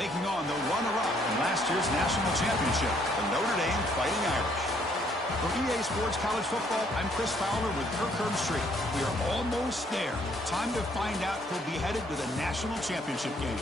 taking on the runner-up from last year's national championship, the Notre Dame Fighting Irish. For EA Sports College Football, I'm Chris Fowler with Kirk Herbstreit. We are almost there. Time to find out who'll be headed to the national championship game.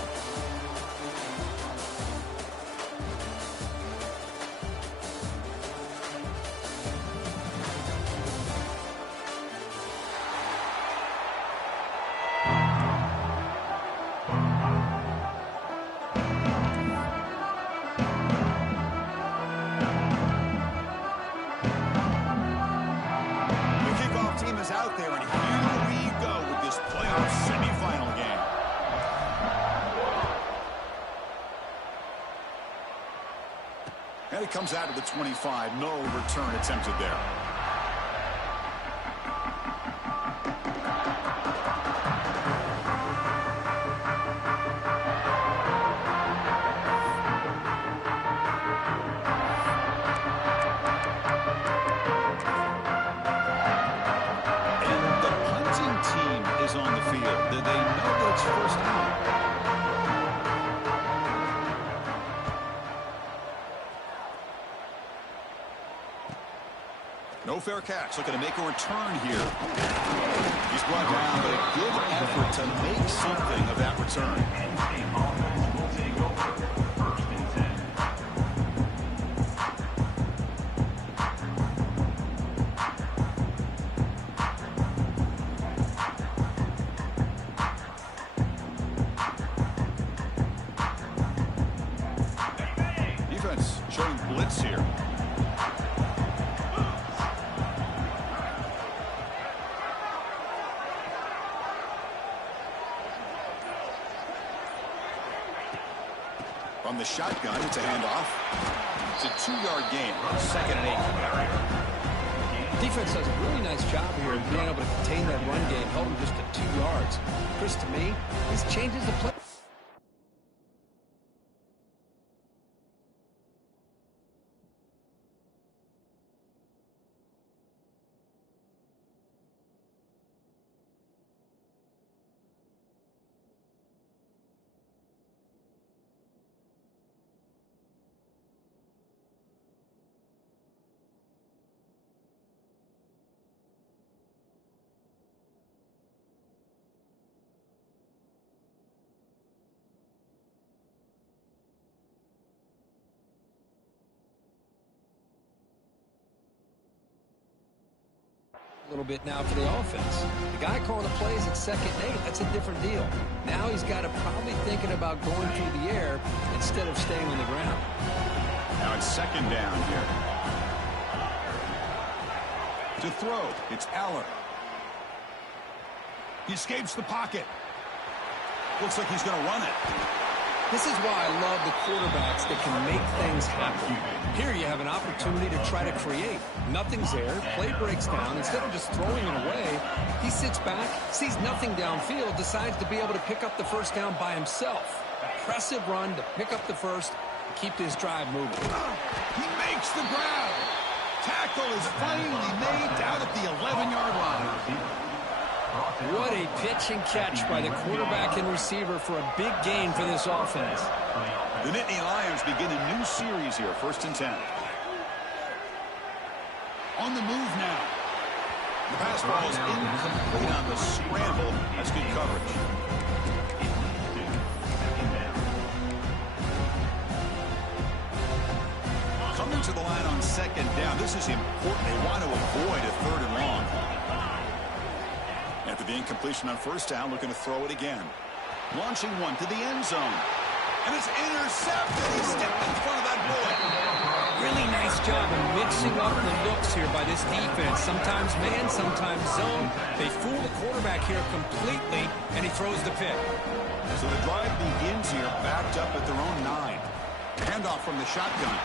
And he comes out of the 25. No return attempted there. And the punting team is on the field. Do they know that it's first down? No fair catch. Looking to make a return here. He's brought down, but a good effort to make something of that return. Defense showing blitz here. From the shotgun, it's a handoff. It's a 2-yard gain. 2nd and 8. Defense does a really nice job here of being able to contain that run game, hold them just to 2 yards. Chris, to me, this changes the play. A little bit now for the offense. The guy calling the plays at 2nd and 8, that's a different deal. Now he's got to probably thinking about going through the air instead of staying on the ground. Now it's 2nd down here. To throw, it's Aller. He escapes the pocket. Looks like he's going to run it. This is why I love the quarterbacks that can make things happen. Here you have an opportunity to try to create. Nothing's there. Play breaks down. Instead of just throwing it away, he sits back, sees nothing downfield, decides to be able to pick up the first down by himself. Impressive run to pick up the first, keep this drive moving. He makes the grab. Tackle is finally made down at the 11-yard line. What a pitch and catch by the quarterback and receiver for a big gain for this offense. The Nittany Lions begin a new series here, 1st and 10. On the move now. The pass ball is incomplete on the scramble. That's good coverage. Coming to the line on 2nd down. This is important. They want to avoid a 3rd and long. After the incompletion on 1st down, looking to throw it again. Launching one to the end zone. And it's intercepted. He stepped in front of that bullet. Really nice job of mixing up the looks here by this defense. Sometimes man, sometimes zone. They fool the quarterback here completely, and he throws the pick. So the drive begins here, backed up at their own 9. Handoff from the shotgun.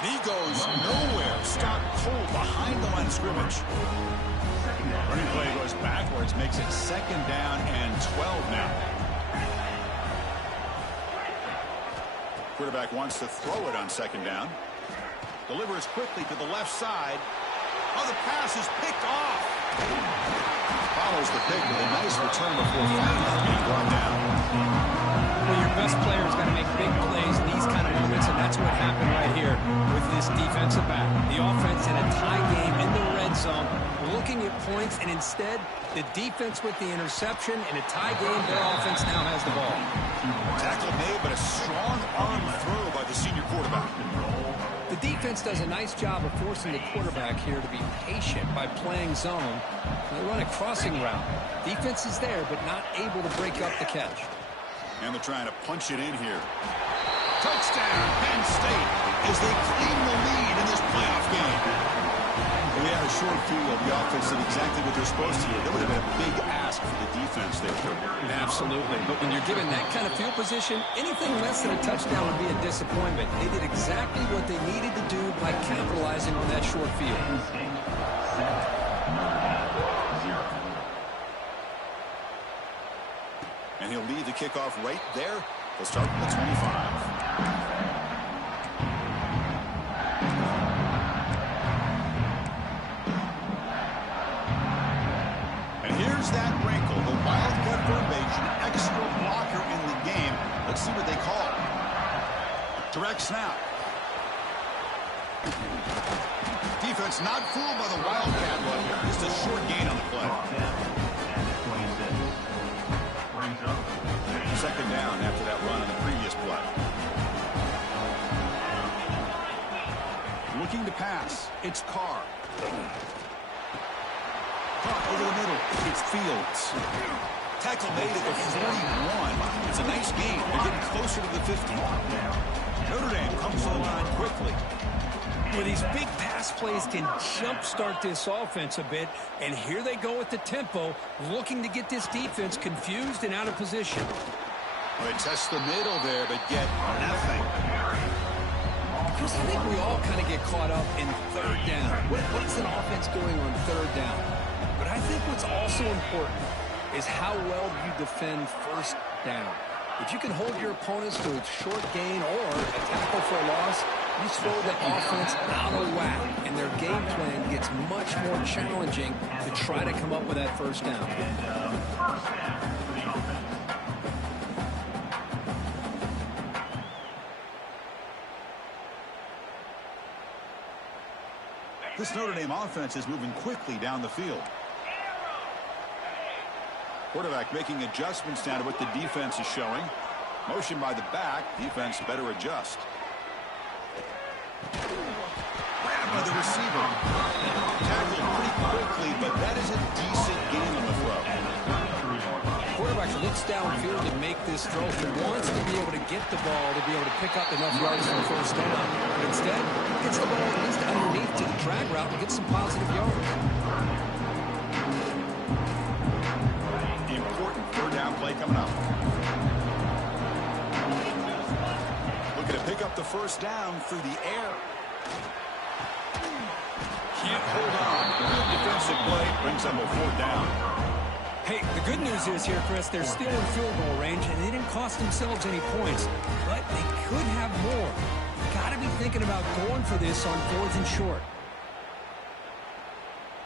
And he goes nowhere. Stopped cold behind the line of scrimmage. Running play goes backwards, makes it 2nd down and 12 now. Quarterback wants to throw it on 2nd down. Delivers quickly to the left side. Oh, the pass is picked off. Follows the pick with a nice return before finally being brought down. Well, your best player is going to make big this defensive back. The offense in a tie game in the red zone, looking at points, and instead, the defense with the interception. In a tie game, their offense now has the ball. Tackle made, but a strong arm throw by the senior quarterback. The defense does a nice job of forcing the quarterback here to be patient by playing zone. They run a crossing route. Defense is there, but not able to break up the catch. And they're trying to punch it in here. Touchdown, Penn State, as they claim the lead in this playoff game. We had a short field. The offense did exactly what they're supposed to do. That would have been a big ask for the defense there. Absolutely. But when you're given that kind of field position, anything less than a touchdown would be a disappointment. They did exactly what they needed to do by capitalizing on that short field. And he'll lead the kickoff right there. They'll start at the 25. That wrinkle, the Wildcat formation, extra blocker in the game. Let's see what they call. Direct snap. Defense not fooled by the Wildcat look. Just a short gain on the play. Second down after that run on the previous play. Looking to pass. It's Carr. Over the middle, it's Fields. Tackle made at the 41. It's a nice game. They're getting closer to the 50. Notre Dame comes to the line quickly. Well, these big pass plays can jumpstart this offense a bit, and here they go with the tempo, looking to get this defense confused and out of position. Well, they test the middle there, but get nothing. Chris, I think we all kind of get caught up in third down. What's an offense doing on third down? But I think what's also important is how well you defend first down. If you can hold your opponents to a short gain or a tackle for a loss, you throw the offense out of whack, and their game plan gets much more challenging to try to come up with that first down. This Notre Dame offense is moving quickly down the field. Quarterback making adjustments down to what the defense is showing. Motion by the back. Defense better adjust. Grabbed by the receiver. Tackled pretty quickly, but that is a decent gain on the throw. Quarterback looks downfield to make this throw. He wants to be able to get the ball to be able to pick up enough yards for the first down. But instead, he gets the ball at least underneath to the drag route and gets some positive yards. Important third down play coming up. Looking to pick up the first down through the air. Can't hold on. Good defensive play. Brings up a fourth down. Hey, the good news is here, Chris, they're still in field goal range, and they didn't cost themselves any points, but they could have more. You got to be thinking about going for this on fourth and short.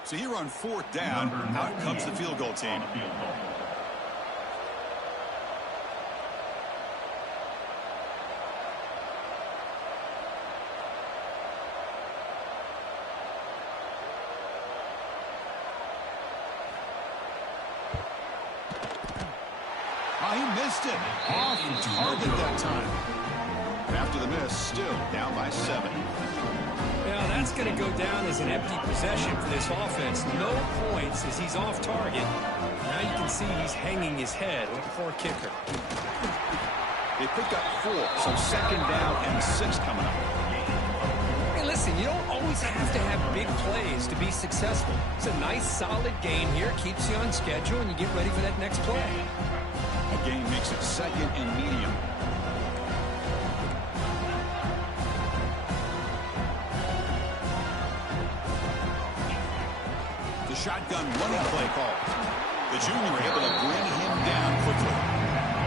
So here on fourth down, out comes the field goal team. He missed it. Off target that time. After the miss, still down by 7. Yeah, that's going to go down as an empty possession for this offense. No points as he's off target. Now you can see he's hanging his head like a poor kicker. They pick up 4, so second down and 6 coming up. Hey, listen, you don't always have to have big plays to be successful. It's a nice, solid gain here. Keeps you on schedule, and you get ready for that next play. A gain makes it second and medium. The shotgun running play call. The junior able to bring him down quickly.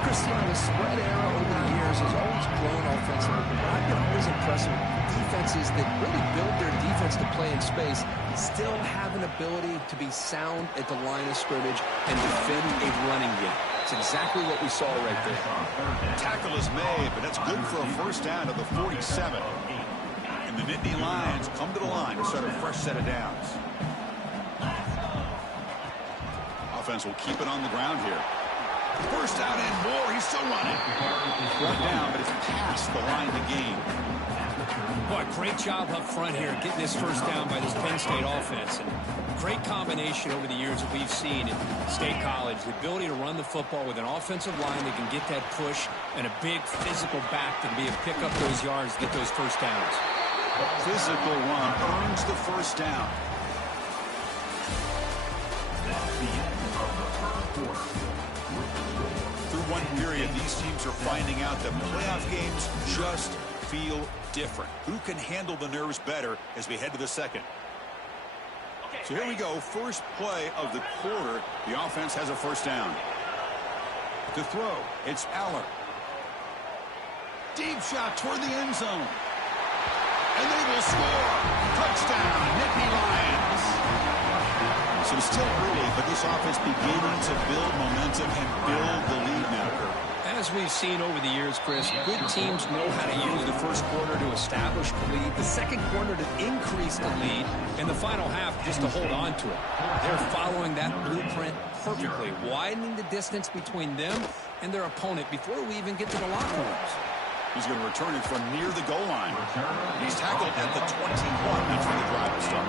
Christian, the spread era over the years has always grown offensively. But I've been always impressed with defenses that really build their defense to play in space, still have an ability to be sound at the line of scrimmage and defend a running game. It's exactly what we saw right there. Tackle is made, but that's good for a first down at the 47. And And the Nittany Lions come to the line to start a fresh set of downs. Offense will keep it on the ground here. First down and more. He's still running. Brought down, but it's past the line to gain. Boy, great job up front here getting this first down by this Penn State offense. And great combination over the years that we've seen in State College. The ability to run the football with an offensive line that can get that push and a big physical back to be able to pick up those yards, get those first downs. Physical run earns the first down. Through one period, these teams are finding out that playoff games just feel different. Who can handle the nerves better as we head to the second? So here we go. First play of the quarter. The offense has a first down. To throw, it's Aller. Deep shot toward the end zone. And they will score. Touchdown, Nittany Lions. So it's still early, but this offense beginning to build momentum and build the lead now. As we've seen over the years, Chris, good teams know how to use the first quarter to establish the lead, the second quarter to increase the lead, and the final half just to hold on to it. They're following that blueprint perfectly, widening the distance between them and their opponent before we even get to the locker rooms. He's going to return it from near the goal line. He's tackled at the 21. That's where the drive will start.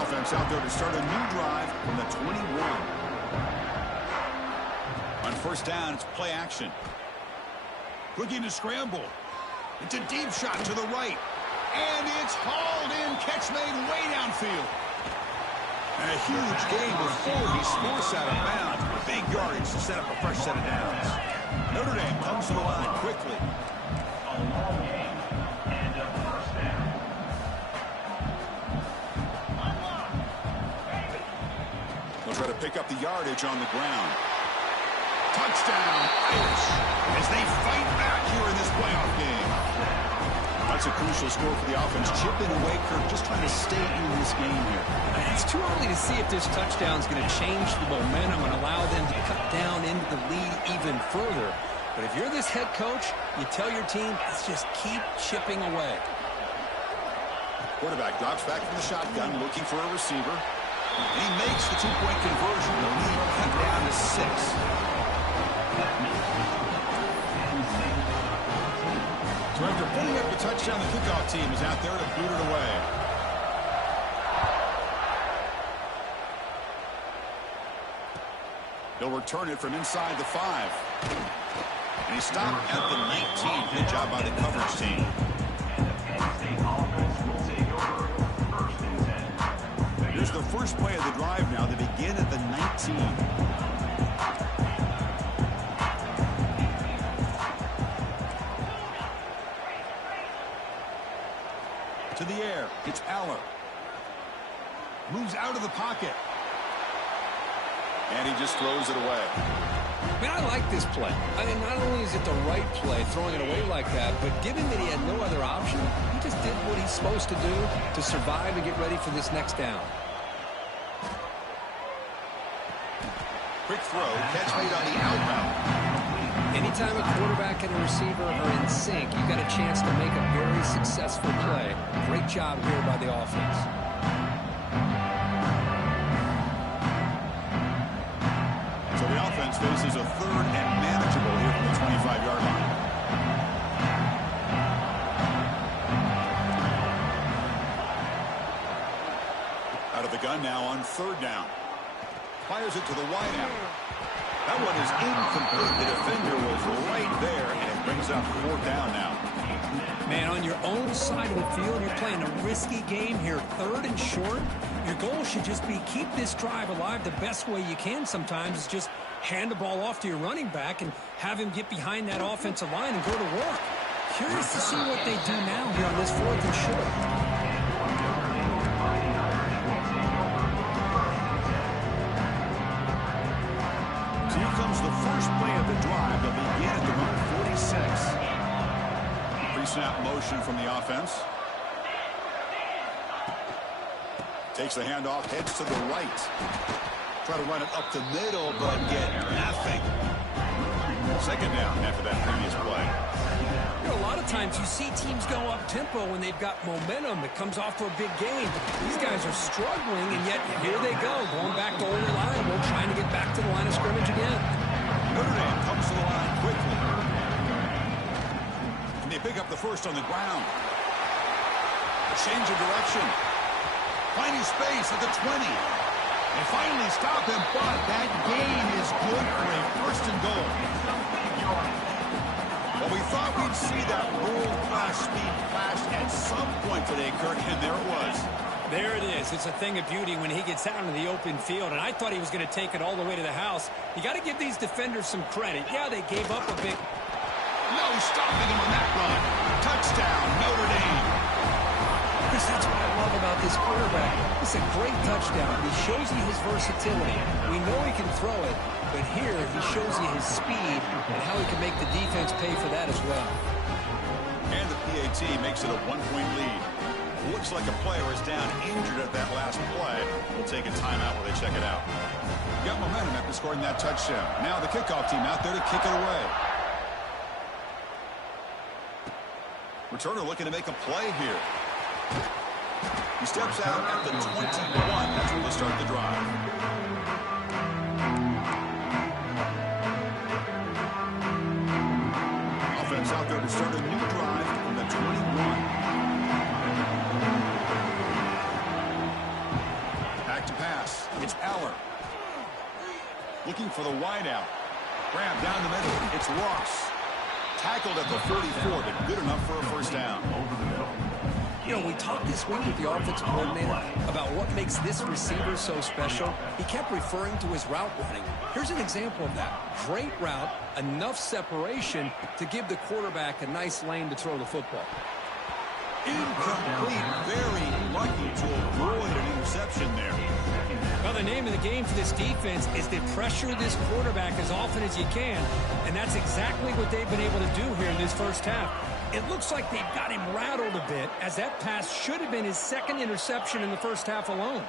Offense out there to start a new drive from the 21. On first down, it's play action. Looking to scramble. It's a deep shot to the right. And it's hauled in. Catch made way downfield. And a huge gain before he's forced out of bounds. Big yardage to set up a fresh set of downs. Notre Dame comes to the line quickly. They'll try to pick up the yardage on the ground. Touchdown, Irish, as they fight back here in this playoff game. That's a crucial score for the offense. Chipping away, Kirk, just trying to stay in this game here. It's too early to see if this touchdown is going to change the momentum and allow them to cut down into the lead even further. But if you're this head coach, you tell your team, let's just keep chipping away. Quarterback drops back from the shotgun, looking for a receiver. He makes the two-point conversion. The lead cut down to 6. So after putting up the touchdown, the kickoff team is out there to boot it away. He'll return it from inside the 5. And he stopped at the 19. Good job by the coverage team. Here's the first play of the drive now. They begin at the 19. To the air, it's Aller. Moves out of the pocket. And he just throws it away. Man, I like this play. I mean, not only is it the right play, throwing it away like that, but given that he had no other option, he just did what he's supposed to do to survive and get ready for this next down. Quick throw, catch made on the out route. Anytime a quarterback and a receiver are in sync, you got a chance to make a very successful play. Great job here by the offense. So the offense faces a third and manageable here from the 25-yard line. Out of the gun now on third down. Fires it to the wideout. That one is incomplete. The defender was right there, and it brings up fourth down now. Man, on your own side of the field, you're playing a risky game here. Third and short. Your goal should just be keep this drive alive the best way you can sometimes is just hand the ball off to your running back and have him get behind that offensive line and go to work. Curious to see what they do now here on this fourth and short. The first play of the drive. They'll begin at the number 46. Pre-snap motion from the offense. Takes the handoff, heads to the right. Try to run it up the middle, but get nothing. Second down after that previous play. lot of times you see teams go up-tempo when they've got momentum. It comes off for a big gain. These guys are struggling, and yet here they go, going back to old reliable, trying to get back to the line of scrimmage again. Notre Dame comes to the line quickly. And they pick up the first on the ground. A change of direction. Finding space at the 20. They finally stop him, but that gain is good for a first and goal. Well, we thought we'd see that world-class speed flash at some point today, Kirk, and there it was. There it is. It's a thing of beauty when he gets out into the open field, and I thought he was going to take it all the way to the house. You got to give these defenders some credit. Yeah, they gave up a big... No stopping him on that run. Touchdown, Notre Dame. That's what I love about this quarterback. It's a great touchdown. He shows you his versatility. We know he can throw it, but here he shows you his speed and how he can make the defense pay for that as well. And the PAT makes it a one-point lead. Looks like a player is down injured at that last play. We'll take a timeout while they check it out. Got momentum after scoring that touchdown. Now the kickoff team out there to kick it away. Returner looking to make a play here. He steps out at the 21. That's where we'll start the drive. Offense out there to start a new drive from the 21. Back to pass. It's Aller. Looking for the wideout. Grab down the middle. It's Ross. Tackled at the 44, but good enough for a first down. You know, we talked this week with the offensive coordinator about what makes this receiver so special. He kept referring to his route running. Here's an example of that. Great route, enough separation to give the quarterback a nice lane to throw the football. Incomplete. Very lucky to avoid an interception there. Well, the name of the game for this defense is to pressure this quarterback as often as you can, and that's exactly what they've been able to do here in this first half. It looks like they've got him rattled a bit, as that pass should have been his second interception in the first half alone.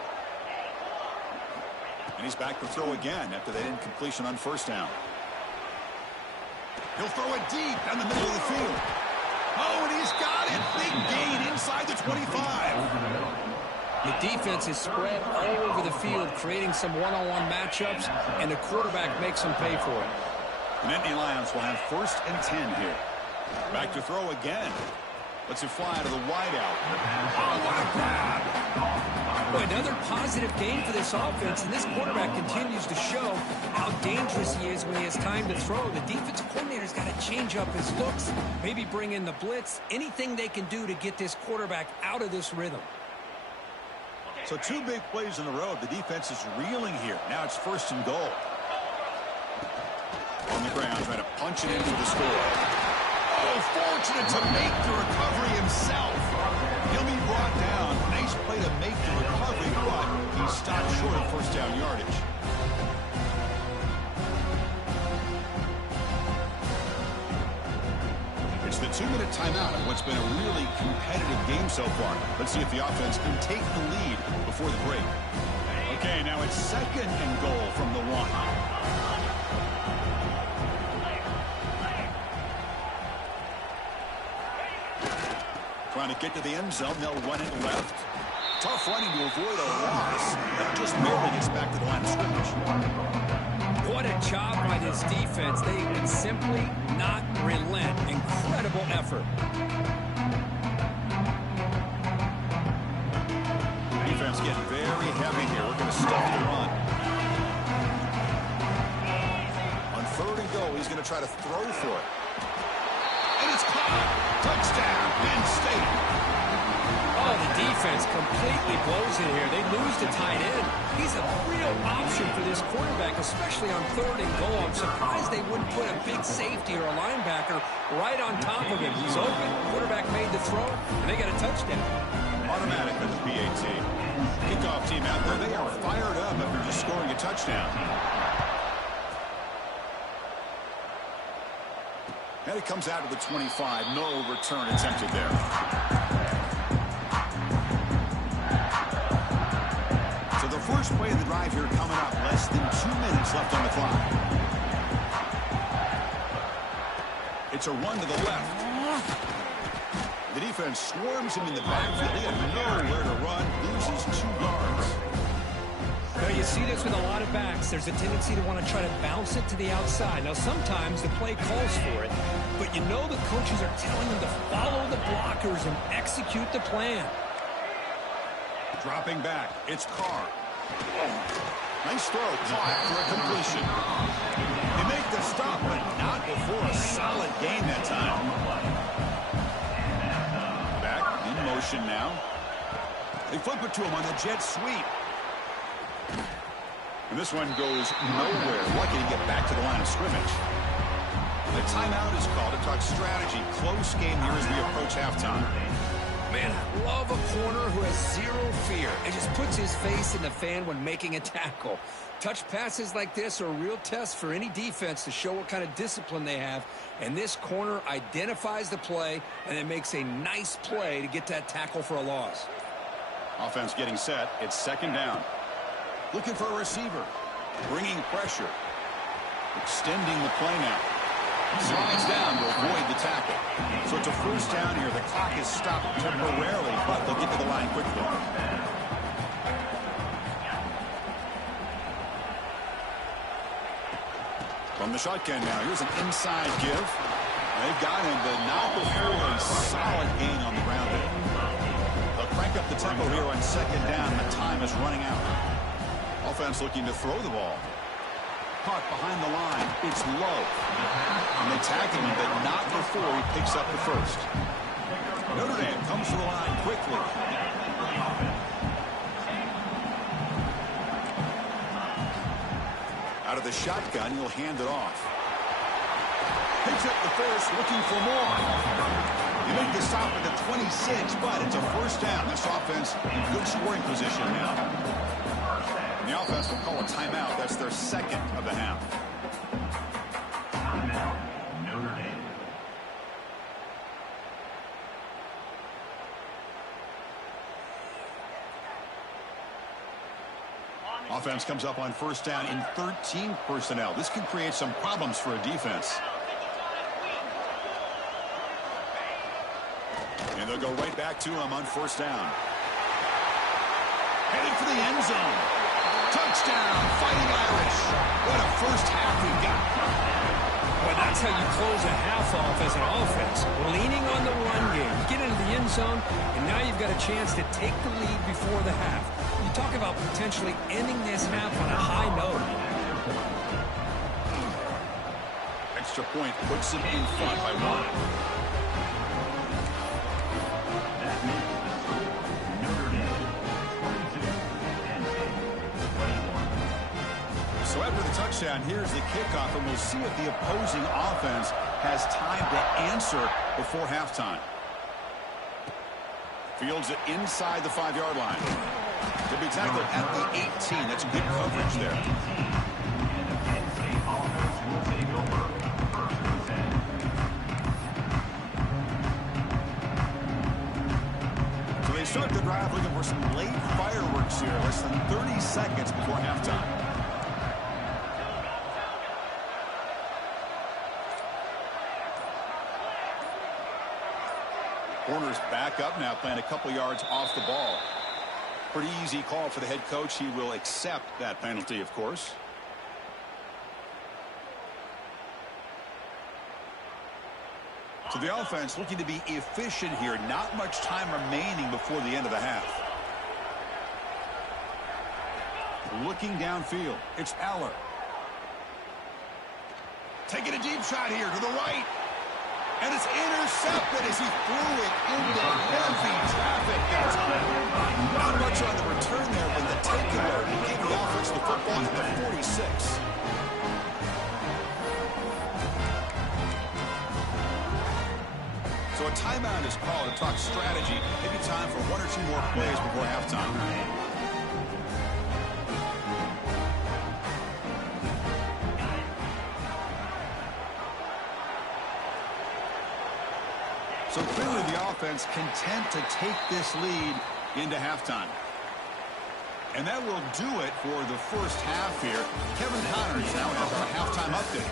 And he's back to throw again after that incompletion on first down. He'll throw it deep down the middle of the field. Oh, and he's got it. Big gain inside the 25. The defense is spread all over the field, creating some one-on-one matchups, and the quarterback makes them pay for it. The Nittany Lions will have first and 10 here. Back to throw again. Lets it fly to the wideout. Oh, what a grab! Boy, another positive game for this offense, and this quarterback continues to show how dangerous he is when he has time to throw. The defensive coordinator's got to change up his looks, maybe bring in the blitz, anything they can do to get this quarterback out of this rhythm. So two big plays in a row. The defense is reeling here. Now it's first and goal. On the ground, trying to punch it into the score. Oh, fortunate to make the recovery himself. He'll be brought down. Nice play to make the recovery, but he stopped short of first down yardage. It's the 2-minute timeout of what's been a really competitive game so far. Let's see if the offense can take the lead before the break. Okay, now it's second and goal from the 1. Trying to get to the end zone. They'll run it left. Tough running to avoid a loss. That just barely gets back to the line of scrimmage. What a job by this defense. They would simply not relent. Incredible effort. Defense getting very heavy here. We're going to stuff the run. On third and goal, he's going to try to throw for it. And it's caught. Touchdown, Penn State. Oh, the defense completely blows it here. They lose the tight end. He's a real option for this quarterback, especially on third and goal. I'm surprised they wouldn't put a big safety or a linebacker right on top of him. He's open. Quarterback made the throw, and they got a touchdown. Automatic on the PAT. Kickoff team out there. They are fired up after just scoring a touchdown. And it comes out of the 25. No return attempted there. So the first play of the drive here coming up. Less than 2 minutes left on the clock. It's a run to the left. The defense swarms him in the backfield. He had nowhere to run, loses 2 yards. Now, you see this with a lot of backs. There's a tendency to want to try to bounce it to the outside. Now, sometimes the play calls for it, but you know the coaches are telling them to follow the blockers and execute the plan. Dropping back, it's Carr. Nice throw, caught for a completion. They make the stop, but not before a solid gain that time. Back in motion now. They flip it to him on the jet sweep. And this one goes nowhere. Lucky to get back to the line of scrimmage. The timeout is called to talk strategy. Close game here as we approach halftime. Man, I love a corner who has zero fear and just puts his face in the fan when making a tackle. Touch passes like this are a real test for any defense to show what kind of discipline they have. And this corner identifies the play and then makes a nice play to get that tackle for a loss. Offense getting set. It's second down. Looking for a receiver. Bringing pressure. Extending the play now. Slides down to avoid the tackle. So it's a first down here. The clock is stopped temporarily, but they'll get to the line quickly. From the shotgun now. Here's an inside give. They've got him, but not before a solid gain on the ground there. They'll crank up the tempo here on second down. The time is running out. Offense looking to throw the ball. Caught behind the line. It's low. And they tackle him, but not before he picks up the first. Notre Dame comes to the line quickly. Out of the shotgun, he'll hand it off. Picks up the first, looking for more. You make the stop at the 26, but it's a first down. This offense in good scoring position now. And the offense will call a timeout. That's their second of the half. Notre Dame. Offense comes up on first down in 13 personnel. This can create some problems for a defense. And they'll go right back to him on first down. Heading for the end zone. Touchdown, Fighting Irish. What a first half we've got. Well, that's how you close a half off as an offense. Leaning on the run game. You get into the end zone, and now you've got a chance to take the lead before the half. You talk about potentially ending this half on a high note. Extra point puts them in front by 1. So after the touchdown, here's the kickoff, and we'll see if the opposing offense has time to answer before halftime. Fields it inside the 5-yard line. They'll be tackled at the 18. That's good coverage there. So they start the drive looking for some late fireworks here. Less than 30 seconds before halftime. Corner's back up now, playing a couple yards off the ball. Pretty easy call for the head coach. He will accept that penalty, of course. So the offense looking to be efficient here. Not much time remaining before the end of the half. Looking downfield. It's Eller. Taking a deep shot here to the right. And it's intercepted as he threw it into heavy traffic that time. Not much on the return there, but the takeaway gave the offense the football at the 46. So a timeout is called to talk strategy. Maybe time for 1 or 2 more plays before halftime. So clearly the offense content to take this lead into halftime. And that will do it for the first half here. Kevin Connors now has our halftime update.